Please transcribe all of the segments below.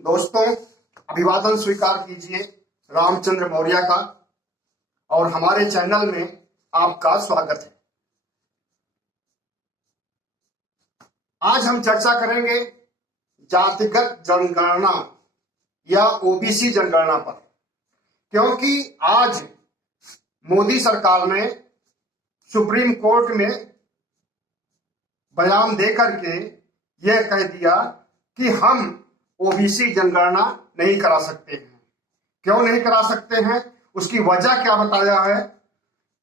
दोस्तों, अभिवादन स्वीकार कीजिए रामचंद्र मौर्य का और हमारे चैनल में आपका स्वागत है। आज हम चर्चा करेंगे जातिगत जनगणना या ओबीसी जनगणना पर, क्योंकि आज मोदी सरकार ने सुप्रीम कोर्ट में बयान देकर के यह कह दिया कि हम ओबीसी जनगणना नहीं करा सकते हैं। क्यों नहीं करा सकते हैं, उसकी वजह क्या बताया है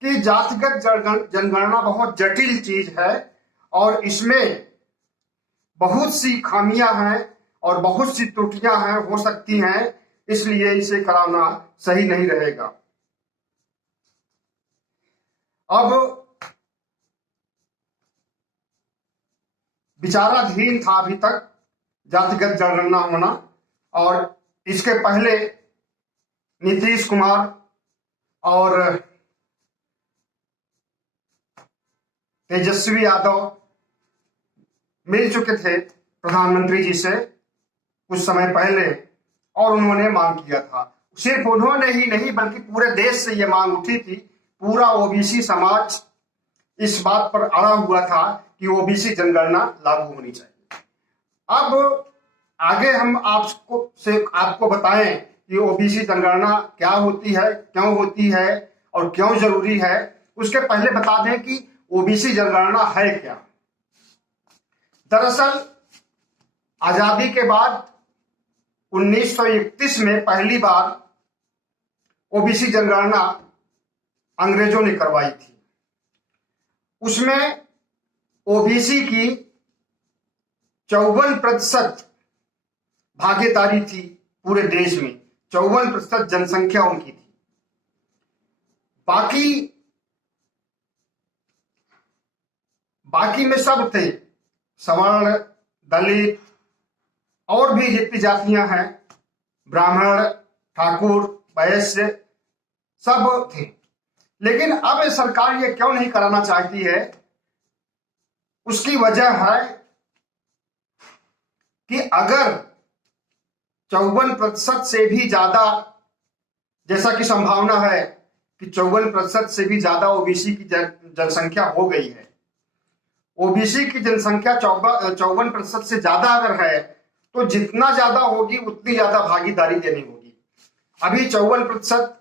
कि जातिगत जनगणना बहुत जटिल चीज है और इसमें बहुत सी खामियां हैं और बहुत सी त्रुटियां हैं, हो सकती हैं, इसलिए इसे कराना सही नहीं रहेगा। अब विचाराधीन था अभी तक जातिगत जनगणना होना, और इसके पहले नीतीश कुमार और तेजस्वी यादव मिल चुके थे प्रधानमंत्री जी से कुछ समय पहले और उन्होंने मांग किया था। सिर्फ उन्होंने ही नहीं बल्कि पूरे देश से यह मांग उठी थी। पूरा ओबीसी समाज इस बात पर अड़ा हुआ था कि ओबीसी जनगणना लागू होनी चाहिए। अब आगे हम आपको बताएं कि ओबीसी जनगणना क्या होती है, क्यों होती है और क्यों जरूरी है। उसके पहले बता दें कि ओबीसी जनगणना है क्या। दरअसल आजादी के बाद 1931 में पहली बार ओबीसी जनगणना अंग्रेजों ने करवाई थी। उसमें ओबीसी की 54% भागीदारी थी पूरे देश में, 54% जनसंख्या उनकी थी। बाकी में सब थे, सवर्ण, दलित और भी जितनी जातियां हैं, ब्राह्मण, ठाकुर, वैश्य, सब थे। लेकिन अब सरकार ये क्यों नहीं कराना चाहती है, उसकी वजह है कि अगर 54% से भी ज्यादा, जैसा कि संभावना है कि 54% से भी ज्यादा ओबीसी की जनसंख्या हो गई है, ओबीसी की जनसंख्या 54% से ज्यादा अगर है तो जितना ज्यादा होगी उतनी ज्यादा भागीदारी देनी होगी। अभी 54%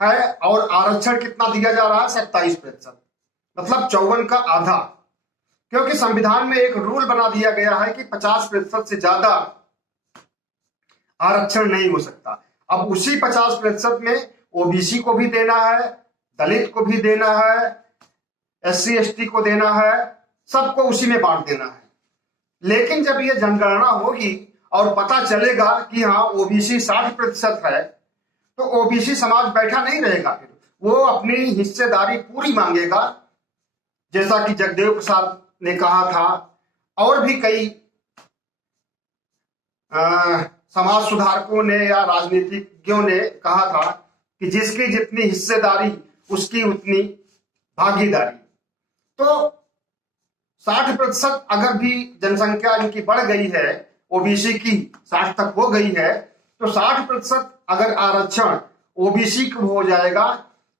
है और आरक्षण कितना दिया जा रहा है, 27%, मतलब 54 का आधा। क्योंकि संविधान में एक रूल बना दिया गया है कि 50% से ज्यादा आरक्षण नहीं हो सकता। अब उसी 50% में ओबीसी को भी देना है, दलित को भी देना है, एससी एसटी को देना है, सबको उसी में बांट देना है। लेकिन जब ये जनगणना होगी और पता चलेगा कि हाँ ओबीसी 60% है, तो ओबीसी समाज बैठा नहीं रहेगा, फिर वो अपनी हिस्सेदारी पूरी मांगेगा, जैसा कि जगदेव प्रसाद ने कहा था और भी कई समाज सुधारकों ने या राजनीतिज्ञों ने कहा था कि जिसकी जितनी हिस्सेदारी उसकी उतनी भागीदारी। तो 60% अगर भी जनसंख्या इनकी बढ़ गई है, ओबीसी की 60 तक हो गई है, तो 60% अगर आरक्षण ओबीसी को हो जाएगा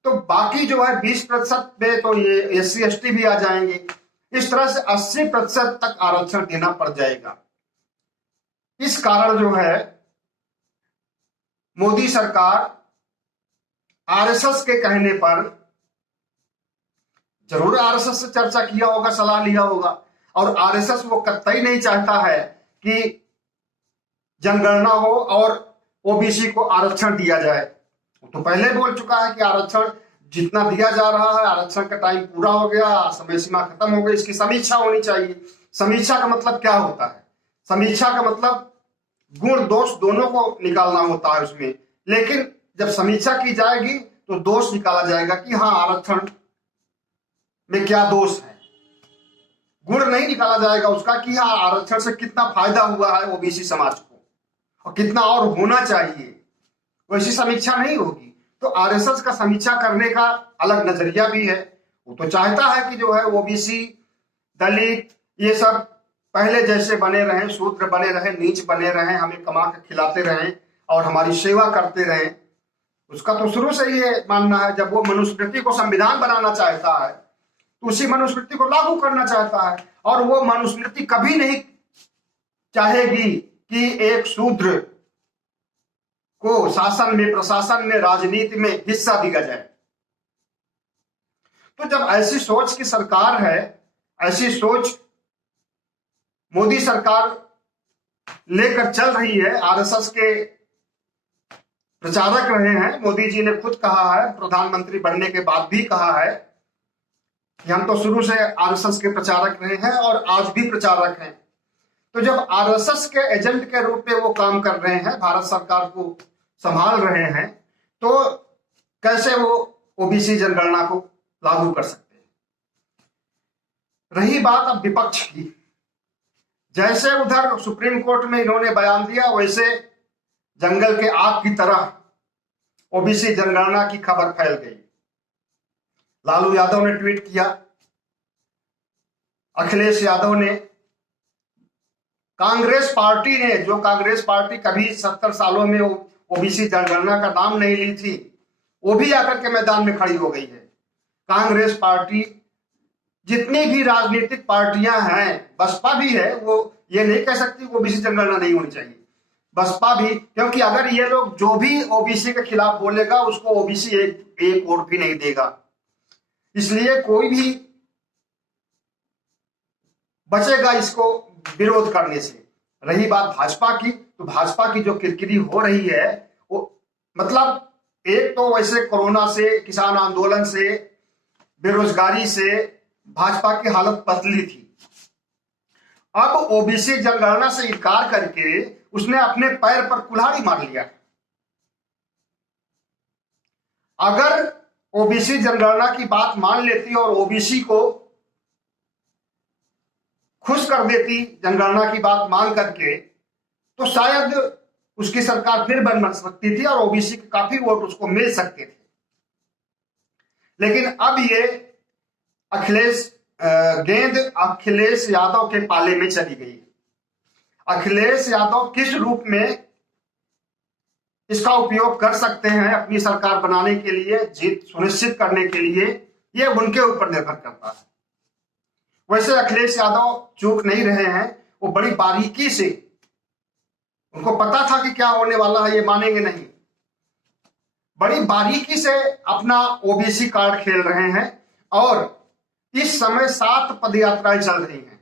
तो बाकी जो है 20% में तो ये एससी एसटी भी आ जाएंगे। इस तरह से 80% तक आरक्षण देना पड़ जाएगा। इस कारण जो है मोदी सरकार आरएसएस के कहने पर, जरूर आरएसएस से चर्चा किया होगा, सलाह लिया होगा, और आरएसएस वो कतई नहीं चाहता है कि जनगणना हो और ओबीसी को आरक्षण दिया जाए। वो तो पहले बोल चुका है कि आरक्षण जितना दिया जा रहा है, आरक्षण का टाइम पूरा हो गया, समय सीमा खत्म हो गई, इसकी समीक्षा होनी चाहिए। समीक्षा का मतलब क्या होता है? समीक्षा का मतलब गुण दोष दोनों को निकालना होता है उसमें। लेकिन जब समीक्षा की जाएगी तो दोष निकाला जाएगा कि हाँ आरक्षण में क्या दोष है, गुण नहीं निकाला जाएगा उसका कि हाँ आरक्षण से कितना फायदा हुआ है ओबीसी समाज को और कितना और होना चाहिए। वैसी समीक्षा नहीं होगी। तो आरएसएस का समीक्षा करने का अलग नजरिया भी है। वो तो चाहता है कि जो है ओबीसी, दलित, ये सब पहले जैसे बने रहें, शूद्र बने रहें, नीच बने रहें, हमें कमा के खिलाते रहें और हमारी सेवा करते रहें। उसका तो शुरू से ये मानना है। जब वो मनुस्मृति को संविधान बनाना चाहता है तो उसी मनुस्मृति को लागू करना चाहता है, और वो मनुस्मृति कभी नहीं चाहेगी कि एक शूद्र को शासन में, प्रशासन में, राजनीति में हिस्सा दिया जाए। तो जब ऐसी सोच की सरकार है, ऐसी सोच मोदी सरकार लेकर चल रही है, आरएसएस के प्रचारक रहे हैं। मोदी जी ने खुद कहा है, प्रधानमंत्री बनने के बाद भी कहा है कि हम तो शुरू से आरएसएस के प्रचारक रहे हैं और आज भी प्रचारक हैं। तो जब आरएसएस के एजेंट के रूप में वो काम कर रहे हैं, भारत सरकार को संभाल रहे हैं, तो कैसे वो ओबीसी जनगणना को लागू कर सकते हैं। रही बात अब विपक्ष की, जैसे उधर सुप्रीम कोर्ट में इन्होंने बयान दिया, वैसे जंगल के आग की तरह ओबीसी जनगणना की खबर फैल गई। लालू यादव ने ट्वीट किया, अखिलेश यादव ने, कांग्रेस पार्टी ने, जो कांग्रेस पार्टी कभी 70 सालों में ओबीसी जनगणना का नाम नहीं ली थी, वो भी आकर के मैदान में खड़ी हो गई है। कांग्रेस पार्टी, जितनी भी राजनीतिक पार्टियां हैं, बसपा भी है, वो ये नहीं कह सकती ओबीसी जनगणना नहीं होनी चाहिए। बसपा भी, क्योंकि अगर ये लोग जो भी ओबीसी के खिलाफ बोलेगा उसको ओबीसी एक वोट भी नहीं देगा, इसलिए कोई भी बचेगा इसको विरोध करने से। रही बात भाजपा की, तो भाजपा की जो किरकिरी हो रही है, वो मतलब एक तो वैसे कोरोना से, किसान आंदोलन से, बेरोजगारी से भाजपा की हालत पतली थी। अब ओबीसी जनगणना से इनकार करके उसने अपने पैर पर कुल्हाड़ी मार लिया। अगर ओबीसी जनगणना की बात मान लेती और ओबीसी को खुश कर देती जनगणना की बात मान करके, तो शायद उसकी सरकार फिर बन सकती थी और ओबीसी के काफी वोट उसको मिल सकते थे। लेकिन अब ये गेंद अखिलेश यादव के पाले में चली गई। अखिलेश यादव किस रूप में इसका उपयोग कर सकते हैं अपनी सरकार बनाने के लिए, जीत सुनिश्चित करने के लिए, ये उनके ऊपर निर्भर करता है। वैसे अखिलेश यादव चूक नहीं रहे हैं, वो बड़ी बारीकी से, उनको पता था कि क्या होने वाला है, ये मानेंगे नहीं, बड़ी बारीकी से अपना ओबीसी कार्ड खेल रहे हैं। और इस समय 7 पदयात्राएं चल रही हैं,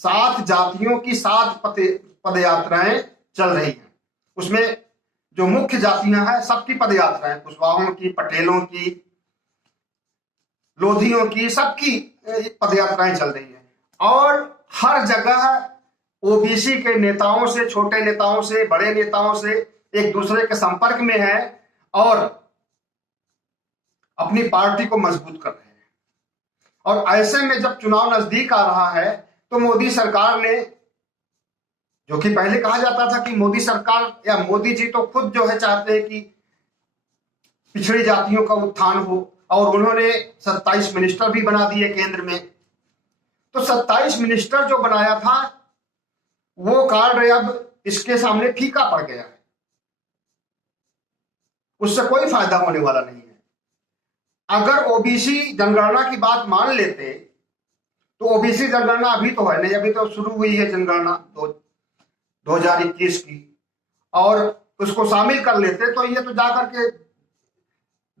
7 जातियों की 7 पदयात्राएं चल रही हैं। उसमें जो मुख्य जातियां हैं सबकी पदयात्राएं, कुशवाहों की, पटेलों की, लोधियों की, सबकी पदयात्राएं चल रही हैं। और हर जगह ओबीसी के नेताओं से, छोटे नेताओं से, बड़े नेताओं से एक दूसरे के संपर्क में है और अपनी पार्टी को मजबूत कर रहे हैं। और ऐसे में जब चुनाव नजदीक आ रहा है, तो मोदी सरकार ने, जो कि पहले कहा जाता था कि मोदी सरकार या मोदी जी तो खुद जो है चाहते हैं कि पिछड़ी जातियों का उत्थान हो, और उन्होंने 27 मिनिस्टर भी बना दिए केंद्र में। तो 27 मिनिस्टर जो बनाया था, वो कार्य अब इसके सामने फीका पड़ गया है, उससे कोई फायदा होने वाला नहीं है। अगर ओबीसी जनगणना की बात मान लेते, तो ओबीसी जनगणना अभी तो है नहीं, अभी तो शुरू हुई है जनगणना 2021 की, और उसको शामिल कर लेते तो ये तो जाकर के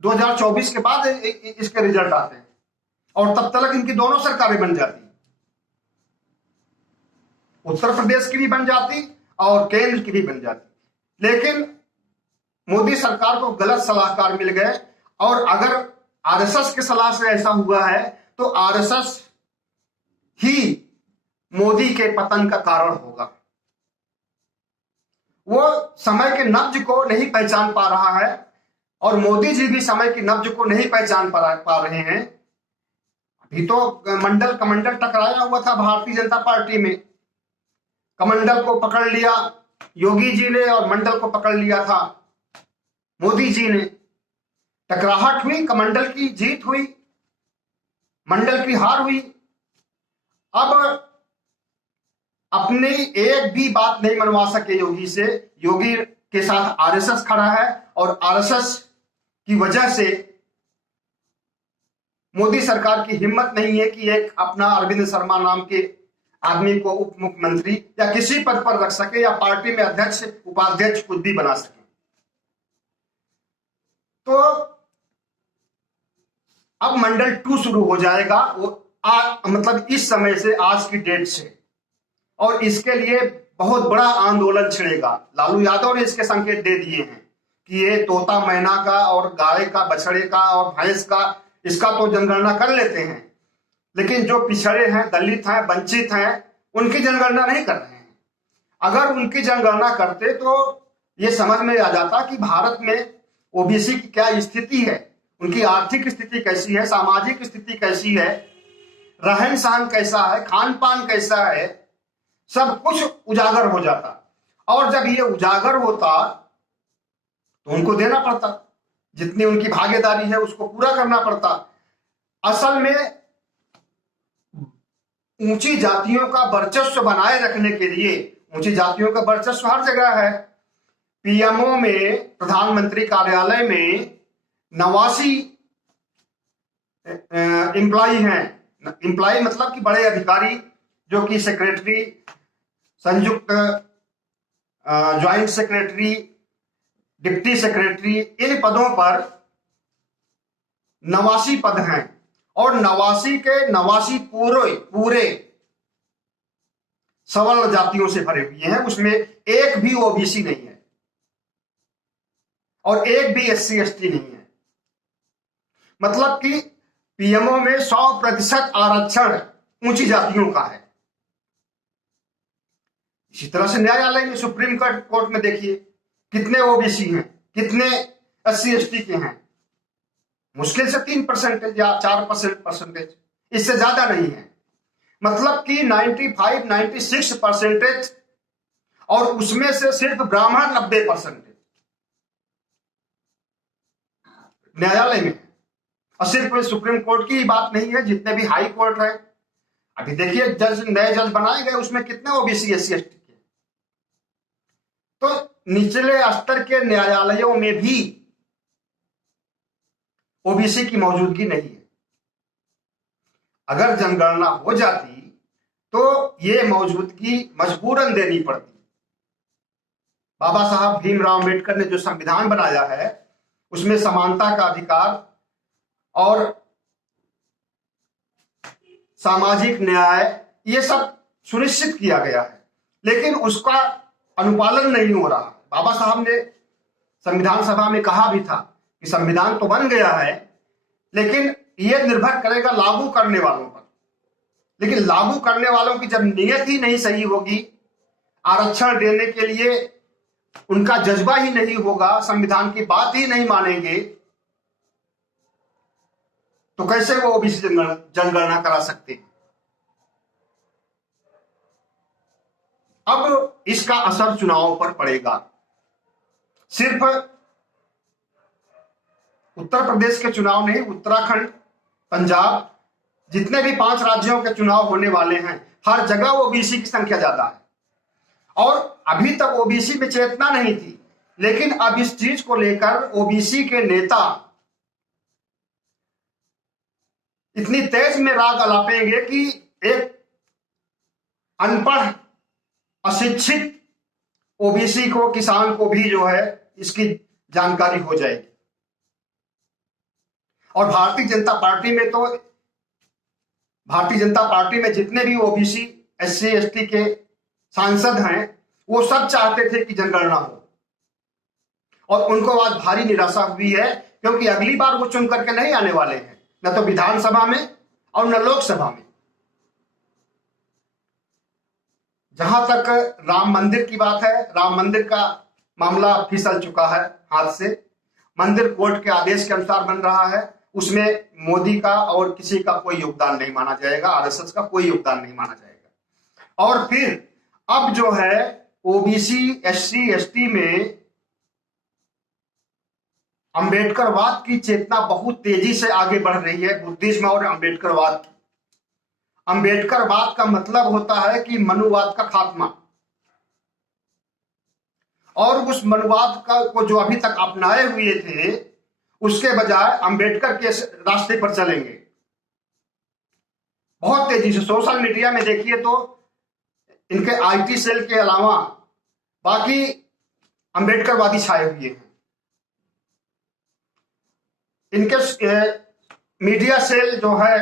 2024 के बाद इसके रिजल्ट आते हैं, और तब तक इनकी दोनों सरकारें बन जाती, उत्तर प्रदेश की भी बन जाती और केंद्र की भी बन जाती। लेकिन मोदी सरकार को गलत सलाहकार मिल गए, और अगर आरएसएस की सलाह से ऐसा हुआ है, तो आरएसएस ही मोदी के पतन का कारण होगा। वो समय के नब्ज को नहीं पहचान पा रहा है, और मोदी जी भी समय की नब्ज को नहीं पहचान पा रहे हैं। अभी तो मंडल कमंडल टकराया हुआ था भारतीय जनता पार्टी में, कमंडल को पकड़ लिया योगी जी ने और मंडल को पकड़ लिया था मोदी जी ने। टकराहट हुई, कमंडल की जीत हुई, मंडल की हार हुई। अब अपनी एक भी बात नहीं मनवा सके योगी से। योगी के साथ आरएसएस खड़ा है और आरएसएस की वजह से मोदी सरकार की हिम्मत नहीं है कि एक अपना अरविंद शर्मा नाम के आदमी को उप मुख्यमंत्री या किसी पद पर रख सके या पार्टी में अध्यक्ष उपाध्यक्ष कुछ भी बना सके। तो अब मंडल 2 शुरू हो जाएगा, वो मतलब इस समय से, आज की डेट से, और इसके लिए बहुत बड़ा आंदोलन छिड़ेगा। लालू यादव ने इसके संकेत दे दिए हैं कि ये तोता मैना का और गाय का, बछड़े का और भैंस का, इसका तो जनगणना कर लेते हैं, लेकिन जो पिछड़े हैं, दलित हैं, वंचित हैं, उनकी जनगणना नहीं कर रहे हैं। अगर उनकी जनगणना करते तो ये समझ में आ जाता कि भारत में ओबीसी की क्या स्थिति है, उनकी आर्थिक स्थिति कैसी है, सामाजिक स्थिति कैसी है, रहन सहन कैसा है, खान पान कैसा है, सब कुछ उजागर हो जाता। और जब ये उजागर होता तो उनको देना पड़ता, जितनी उनकी भागीदारी है उसको पूरा करना पड़ता। असल में ऊंची जातियों का वर्चस्व बनाए रखने के लिए, ऊंची जातियों का वर्चस्व हर जगह है। पीएमओ में, प्रधानमंत्री कार्यालय में 89 एम्प्लॉय हैं। एम्प्लॉय मतलब कि बड़े अधिकारी, जो कि सेक्रेटरी, संयुक्त ज्वाइंट सेक्रेटरी, डिप्टी सेक्रेटरी, इन पदों पर 89 पद हैं और 89 के 89 पूरे सवर्ण जातियों से भरे हुए हैं। उसमें एक भी ओबीसी नहीं है और एक भी एससी एसटी नहीं है। मतलब कि पीएमओ में 100% आरक्षण ऊंची जातियों का है। इसी तरह से न्यायालय में, सुप्रीम कोर्ट में देखिए कितने ओबीसी हैं, कितने एससी एसटी के हैं। मुश्किल से 3% या 4%, इससे ज्यादा नहीं है। मतलब कि 95-96%, और उसमें से सिर्फ ब्राह्मण 90% न्यायालय में। और सिर्फ सुप्रीम कोर्ट की बात नहीं है, जितने भी हाई कोर्ट है, अभी देखिए नए जज बनाए गए, उसमें कितने ओबीसी एससी एसटी के। तो निचले स्तर के न्यायालयों में भी ओबीसी की मौजूदगी नहीं है। अगर जनगणना हो जाती तो ये मौजूदगी मजबूरन देनी पड़ती। बाबा साहब भीमराव अम्बेडकर ने जो संविधान बनाया है उसमें समानता का अधिकार और सामाजिक न्याय, ये सब सुनिश्चित किया गया है, लेकिन उसका अनुपालन नहीं हो रहा। बाबा साहब ने संविधान सभा में कहा भी था कि संविधान तो बन गया है, लेकिन यह निर्भर करेगा लागू करने वालों पर। लेकिन लागू करने वालों की जब नीयत ही नहीं सही होगी, आरक्षण देने के लिए उनका जज्बा ही नहीं होगा, संविधान की बात ही नहीं मानेंगे, तो कैसे वो ओबीसी जनगणना करा सकते हैं। अब इसका असर चुनावों पर पड़ेगा। सिर्फ उत्तर प्रदेश के चुनाव नहीं, उत्तराखंड, पंजाब, जितने भी 5 राज्यों के चुनाव होने वाले हैं, हर जगह ओबीसी की संख्या ज्यादा है। और अभी तक ओबीसी में चेतना नहीं थी, लेकिन अब इस चीज को लेकर ओबीसी के नेता इतनी तेज में राग अलापेंगे कि एक अनपढ़, अशिक्षित ओबीसी को, किसान को भी जो है इसकी जानकारी हो जाएगी। और भारतीय जनता पार्टी में जितने भी ओबीसी एससी एसटी के सांसद हैं, वो सब चाहते थे कि जनगणना हो, और उनको आज भारी निराशा हुई है, क्योंकि अगली बार वो चुन करके नहीं आने वाले हैं, न तो विधानसभा में और न लोकसभा में। जहां तक राम मंदिर की बात है, राम मंदिर का मामला फिसल चुका है हाथ से। मंदिर कोर्ट के आदेश के अनुसार बन रहा है, उसमें मोदी का और किसी का कोई योगदान नहीं माना जाएगा, आरएसएस का कोई योगदान नहीं माना जाएगा। और फिर अब जो है ओबीसी एससी एसटी में अंबेडकरवाद की चेतना बहुत तेजी से आगे बढ़ रही है, बुद्धिज्म और अंबेडकरवाद की। अंबेडकरवाद का मतलब होता है कि मनुवाद का खात्मा, और उस मनुवाद का को जो अभी तक अपनाए हुए थे उसके बजाय अंबेडकर के रास्ते पर चलेंगे। बहुत तेजी से सोशल मीडिया में देखिए तो इनके आईटी सेल के अलावा बाकी अंबेडकरवादी छाए हुए हैं। इनके मीडिया सेल जो है,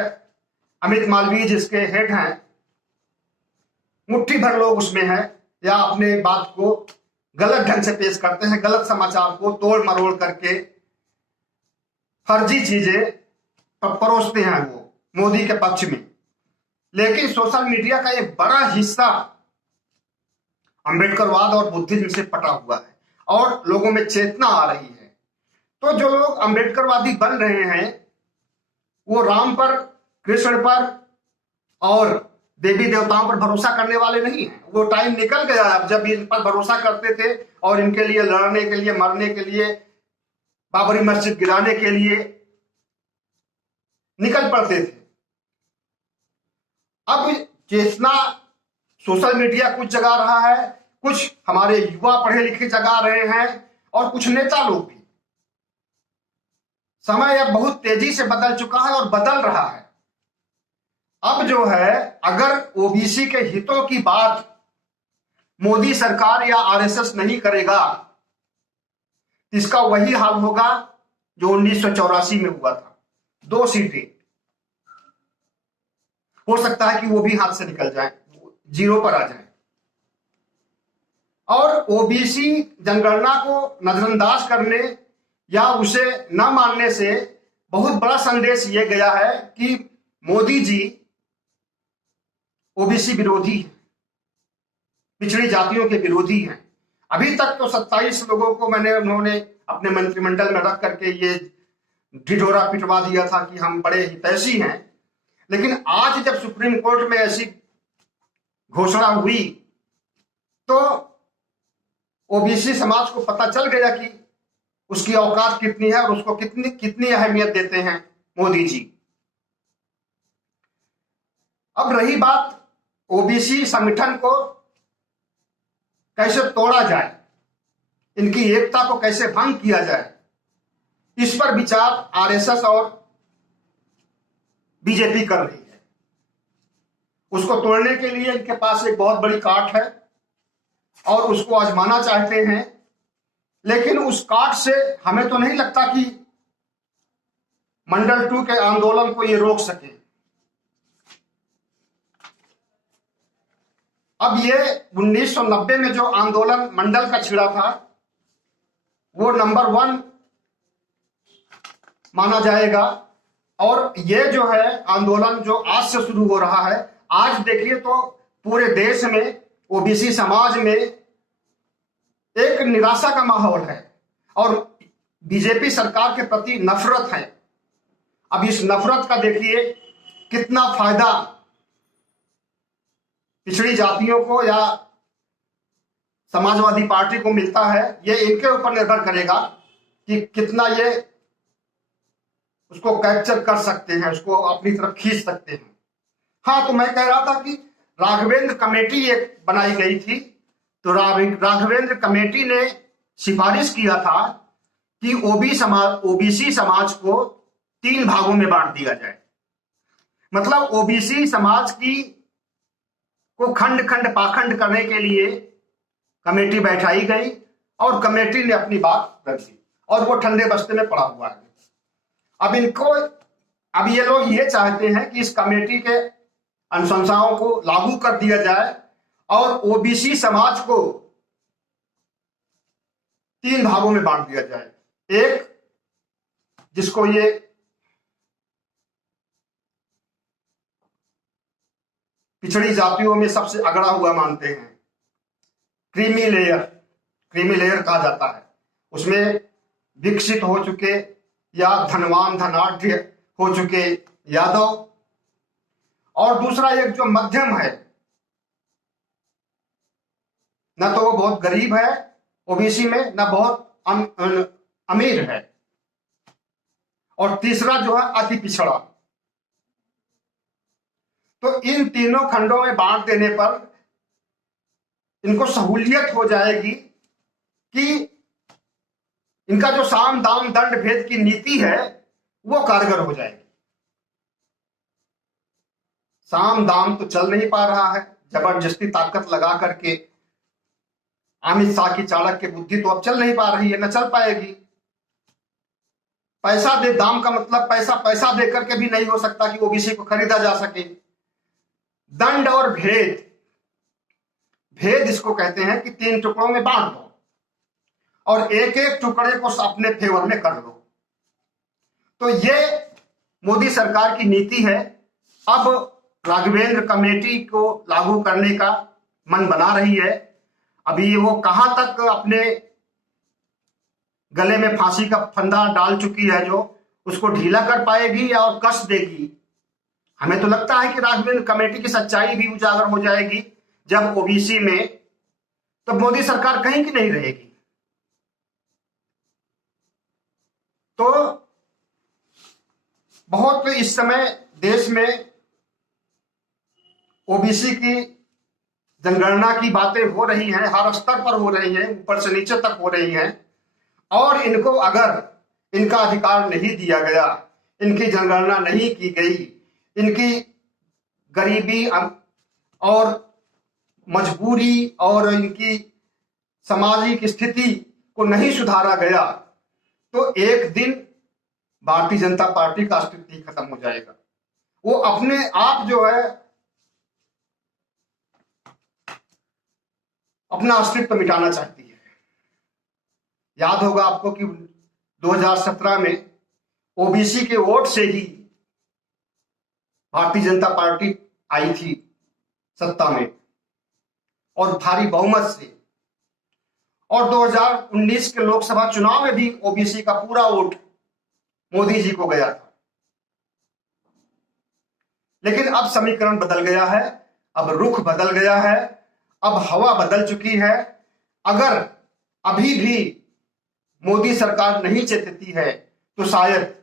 अमित मालवीय जिसके हेड हैं, मुट्ठी भर लोग उसमें हैं, या अपने बात को गलत ढंग से पेश करते हैं, गलत समाचार को तोड़ मरोड़ करके फर्जी चीजें परोसते हैं वो मोदी के पक्ष में। लेकिन सोशल मीडिया का एक बड़ा हिस्सा अंबेडकरवाद और बुद्धिज्म से पटा हुआ है और लोगों में चेतना आ रही है। तो जो लोग अंबेडकरवादी बन रहे हैं वो राम पर, कृष्ण पर और देवी देवताओं पर भरोसा करने वाले नहीं हैं। वो टाइम निकल गया अब जब इन पर भरोसा करते थे और इनके लिए लड़ने के लिए, मरने के लिए, बाबरी मस्जिद गिराने के लिए निकल पड़ते थे। अब चेतना सोशल मीडिया कुछ जगा रहा है, कुछ हमारे युवा पढ़े लिखे जगा रहे हैं और कुछ नेता लोग भी। समय अब बहुत तेजी से बदल चुका है और बदल रहा है। अब जो है, अगर ओबीसी के हितों की बात मोदी सरकार या आरएसएस नहीं करेगा, इसका वही हाल होगा जो 1984 में हुआ था। 2 सीटें हो सकता है कि वो भी हाथ से निकल जाए, 0 पर आ जाए। और ओबीसी जनगणना को नजरअंदाज करने या उसे न मानने से बहुत बड़ा संदेश ये गया है कि मोदी जी ओबीसी विरोधी है, पिछड़ी जातियों के विरोधी हैं। अभी तक तो 27 लोगों को उन्होंने अपने मंत्रिमंडल में रख करके ये ढिढोरा पिटवा दिया था कि हम बड़े हितैषी हैं। लेकिन आज जब सुप्रीम कोर्ट में ऐसी घोषणा हुई तो ओबीसी समाज को पता चल गया कि उसकी औकात कितनी है और उसको कितनी अहमियत देते हैं मोदी जी। अब रही बात ओबीसी संगठन को कैसे तोड़ा जाए, इनकी एकता को कैसे भंग किया जाए, इस पर विचार आरएसएस और बीजेपी कर रही है। उसको तोड़ने के लिए इनके पास एक बहुत बड़ी काट है और उसको आजमाना चाहते हैं। लेकिन उस काट से हमें तो नहीं लगता कि मंडल 2 के आंदोलन को ये रोक सके। अब ये 1990 में जो आंदोलन मंडल का छिड़ा था वो नंबर 1 माना जाएगा। और ये जो है आंदोलन जो आज से शुरू हो रहा है, आज देखिए तो पूरे देश में ओबीसी समाज में एक निराशा का माहौल है और बीजेपी सरकार के प्रति नफरत है। अब इस नफरत का देखिए कितना फायदा पिछड़ी जातियों को या समाजवादी पार्टी को मिलता है, ये इनके ऊपर निर्भर करेगा कि कितना ये उसको कैप्चर कर सकते हैं, उसको अपनी तरफ खींच सकते हैं। हाँ, तो मैं कह रहा था कि राघवेंद्र कमेटी एक बनाई गई थी, तो राघवेंद्र कमेटी ने सिफारिश किया था कि ओबीसी समाज को 3 भागों में बांट दिया जाए। मतलब ओबीसी समाज को खंड खंड पाखंड करने के लिए कमेटी बैठाई गई और कमेटी ने अपनी बात रख दी और वो ठंडे बस्ते में पड़ा हुआ है। अब ये लोग ये चाहते हैं कि इस कमेटी के अनुशंसाओं को लागू कर दिया जाए और ओबीसी समाज को 3 भागों में बांट दिया जाए। एक जिसको ये पिछड़ी जातियों में सबसे अगड़ा हुआ मानते हैं, क्रीमी लेयर कहा जाता है। उसमें विकसित हो चुके या धनवान धनाढ्य हो चुके यादव, और दूसरा एक जो मध्यम है, न तो वो बहुत गरीब है ओबीसी में, न बहुत अमीर है, और तीसरा जो है अति पिछड़ा। तो इन तीनों खंडों में बांट देने पर इनको सहूलियत हो जाएगी कि इनका जो साम दाम दंड भेद की नीति है वो कारगर हो जाएगी। साम दाम तो चल नहीं पा रहा है, जबरदस्ती ताकत लगा करके अमित शाह की चाणक्य बुद्धि तो अब चल नहीं पा रही है, न चल पाएगी। पैसा दे, दाम का मतलब पैसा, पैसा दे करके भी नहीं हो सकता कि ओबीसी को खरीदा जा सके। दंड और भेद, भेद इसको कहते हैं कि 3 टुकड़ों में बांट दो और एक एक टुकड़े को अपने फेवर में कर दो। तो ये मोदी सरकार की नीति है। अब राघवेंद्र कमेटी को लागू करने का मन बना रही है। अभी वो कहां तक अपने गले में फांसी का फंदा डाल चुकी है जो उसको ढीला कर पाएगी या और कस देगी। हमें तो लगता है कि राघवेंद्र कमेटी की सच्चाई भी उजागर हो जाएगी जब ओबीसी में, तो मोदी सरकार कहीं की नहीं रहेगी। तो बहुत इस समय देश में ओबीसी की जनगणना की बातें हो रही हैं, हर स्तर पर हो रही हैं, ऊपर से नीचे तक हो रही हैं। और इनको अगर इनका अधिकार नहीं दिया गया, इनकी जनगणना नहीं की गई, इनकी गरीबी और मजबूरी और इनकी सामाजिक स्थिति को नहीं सुधारा गया, तो एक दिन भारतीय जनता पार्टी का अस्तित्व ही खत्म हो जाएगा। वो अपने आप जो है अपना अस्तित्व मिटाना चाहती है। याद होगा आपको कि 2017 में ओबीसी के वोट से ही भारतीय जनता पार्टी आई थी सत्ता में और भारी बहुमत से। और 2019 के लोकसभा चुनाव में भी ओबीसी का पूरा वोट मोदी जी को गया था। लेकिन अब समीकरण बदल गया है, अब रुख बदल गया है, अब हवा बदल चुकी है। अगर अभी भी मोदी सरकार नहीं चेतती है तो शायद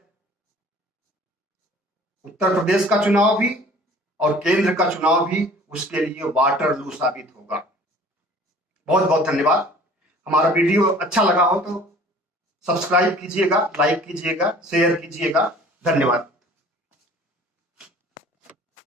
उत्तर प्रदेश का चुनाव भी और केंद्र का चुनाव भी उसके लिए वाटरलू साबित होगा। बहुत बहुत धन्यवाद। हमारा वीडियो अच्छा लगा हो तो सब्सक्राइब कीजिएगा, लाइक कीजिएगा, शेयर कीजिएगा। धन्यवाद।